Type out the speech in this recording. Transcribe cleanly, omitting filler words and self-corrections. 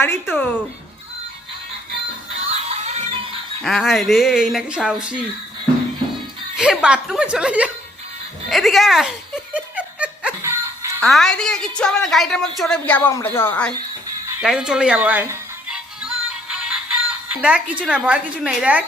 গাড়ি তো। আয় রে, এই নাকি সাহসী। বাথরুমে চলে যা, এদিকে আয়। এদিকে কিচ্ছু হবে না, গাড়িটার মধ্যে চড়ে যাবো আমরা। আয়, গাড়িতে চলে যাবো। আয় দেখ, কিছু না, ভয় কিছু নেই, দেখ।